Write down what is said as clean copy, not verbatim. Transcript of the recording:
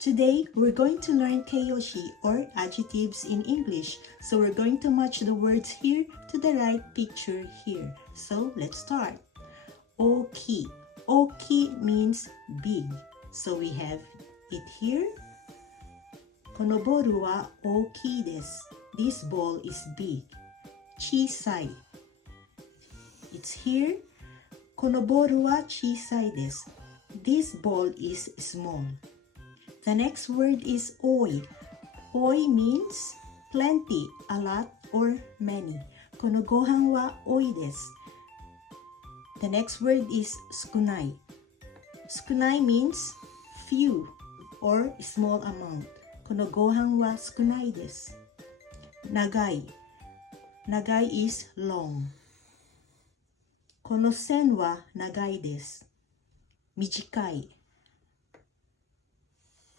Today, we're going to learn keiyoshi or adjectives in English. So we're going to match the words here to the right picture here. So let's start. Oki. Oki means big. So we have it here. Kono boru wa ookii desu. This ball is big. Chisai. It's here. Kono boru wa chisai desu. This ball is small. The next word is oi. Oi means plenty, a lot, or many. Kono gohan wa oi desu. The next word is sukunai. Sukunai means few or small amount. Kono gohan wa sukunai desu. Nagai. Nagai is long. Kono sen wa nagai desu. Mijikai.